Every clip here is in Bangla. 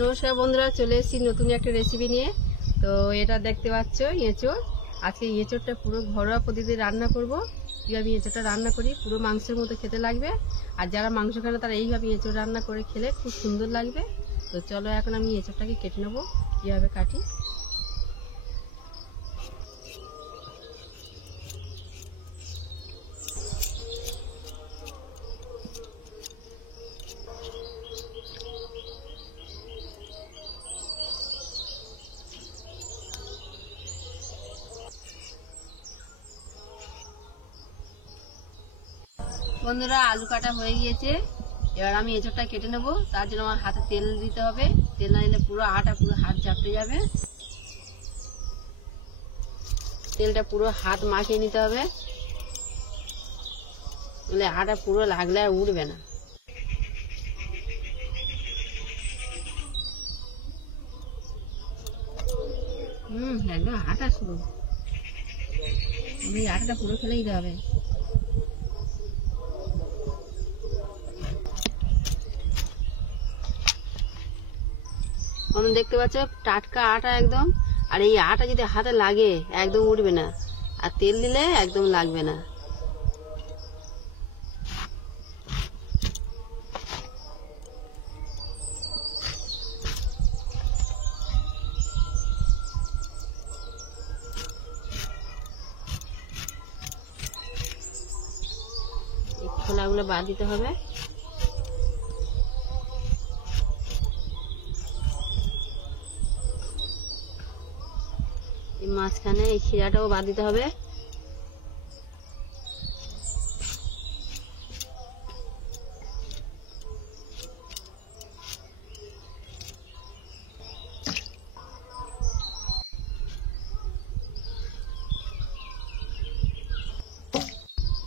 নমস্কার বন্ধুরা, চলে এসেছি নতুন একটা রেসিপি নিয়ে। তো এটা দেখতে পাচ্ছ এঁচোড়। আজকে এঁচোড়টা পুরো ঘরোয়া পদ্ধতিতে রান্না করব। কীভাবে এঁচোড়টা রান্না করি, পুরো মাংসের মতো খেতে লাগবে। আর যারা মাংস খায় না তারা এইভাবে এঁচোড় রান্না করে খেলে খুব সুন্দর লাগবে। তো চলো এখন আমি এঁচোড়টাকে কেটে নেবো, কীভাবে কাটি। বন্ধুরা, আলু কাটা হয়ে গিয়েছে। এবার আমি এঁচোড়টা কেটে নেব। তার জন্য আমার হাতে তেল দিতে হবে। তেল না দিলে পুরো আটা পুরো হাত চাপড়ে যাবে। তেলটা পুরো হাত মাখিয়ে নিতে হবে, নাহলে আটা পুরো লাগলে আর উঠবে না। একদম আটা শুরু, এই আটাটা পুরো ফেলে দিতে হবে। দেখতে পাচ্ছ টাটকা আটা একদম। আর এই আটা যদি হাতে লাগে একদম উঠবে না, আর তেল দিলে একদম লাগবে না। খোলাগুলো বাদ দিতে হবে। মাঝখানে এই শিরাটাও বাদ দিতে হবে।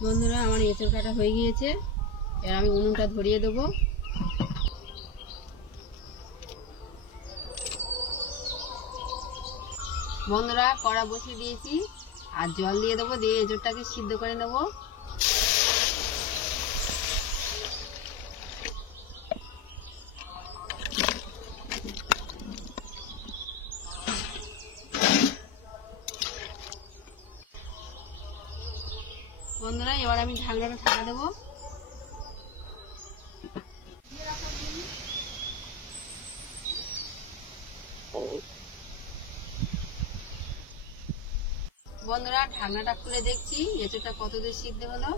বন্ধুরা, আমার এঁচোড় কাটা হয়ে গিয়েছে। এবার আমি উনুনটা ধরিয়ে দেবো। বন্ধুরা, কড়া বসিয়ে দিয়েছি আর জল দিয়ে দেবো, দিয়ে এঁচোড়টাকে সিদ্ধ করে নেব। বন্ধুরা, এবার আমি ঢাকনাটা ঢাকা দেবো। বন্ধুরা, ঢাকনাটা খুলে দেখছি এঁচোড়টা কতদূর সিদ্ধ হলো।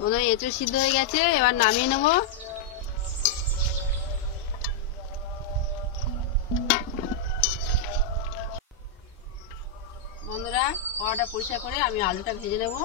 বন্ধুরা, এঁচোড় সিদ্ধ হয়ে গেছে, এবার নামিয়ে নেব। বন্ধুরা, কড়াটা পরিষ্কার করে আমি আলুটা ভেজে নেব।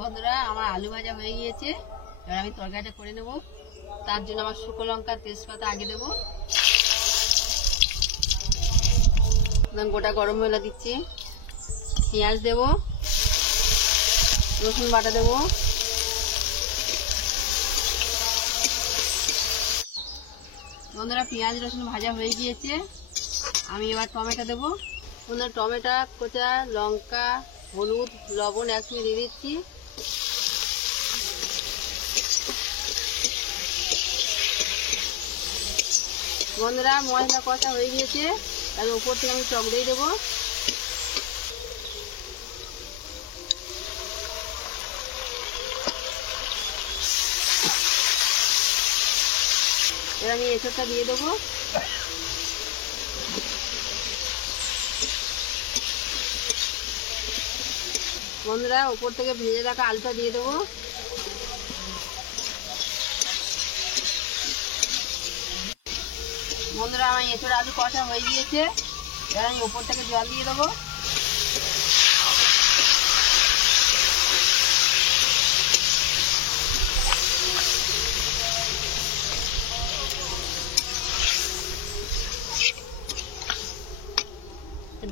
বন্ধুরা, আমার আলু ভাজা হয়ে গিয়েছে। এবার আমি তরকারিটা করে নেব। তার জন্য আমার শুকনো লঙ্কা তেজপাতা আগে দেবো। গোটা গরম মশলা দিচ্ছি, পেঁয়াজ দেব, রসুন বাটা দেব। বন্ধুরা, পেঁয়াজ রসুন ভাজা হয়ে গিয়েছে। আমি এবার টমেটো দেবো। বন্ধুরা, টমেটো কোচা, লঙ্কা, হলুদ, লবণ একসঙ্গে দিয়ে দিচ্ছি। বন্ধুরা, মশলা কষা হয়ে গিয়েছে, তার উপর থেকে আমি টক দই দেবো। এবার আমি এঁচোড়টা দিয়ে দেবো। বন্ধুরা, উপর থেকে ভেজে রাখা আলুটা দিয়ে দেবো। বন্ধুরা, আমার এঁচোড় আলু কষা হয়ে গিয়েছে। এবার আমি উপর থেকে জল দিয়ে দেবো।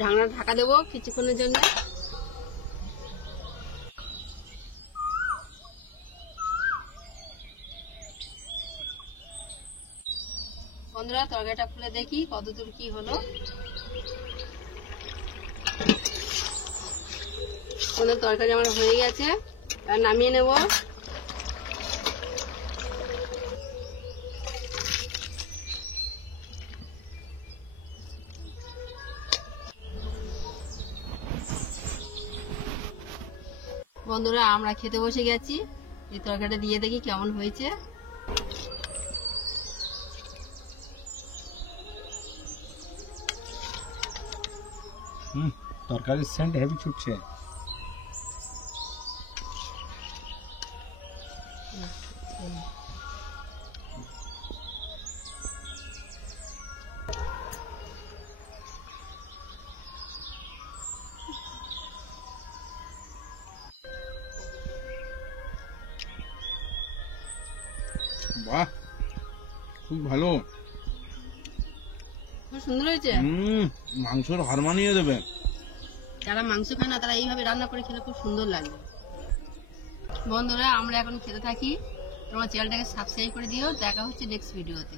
ঢাকনা ঢাকা দেবো কিছুক্ষণের জন্য। বন্ধুরা তরকারিটা খুলে দেখি কতদূর কি হলো। তরকারি আমার হয়ে গেছে, আর নামিয়ে নেব। বন্ধুরা আমরা খেতে বসে গেছি, এই তরকারিটা দিয়ে দেখি কেমন হয়েছে। তরকারির সেন্ট হেভি ছুটছে। বাহ, খুব ভালো, খুব সুন্দর হয়েছে। মাংসর হার মানিয়ে দেবে। যারা মাংস খায় না তারা এইভাবে রান্না করে খেলে খুব সুন্দর লাগবে। বন্ধুরা আমরা এখন খেতে থাকি, তোমার চ্যানেলটাকে সাবস্ক্রাইব করে দিও। দেখা হচ্ছে নেক্সট ভিডিওতে।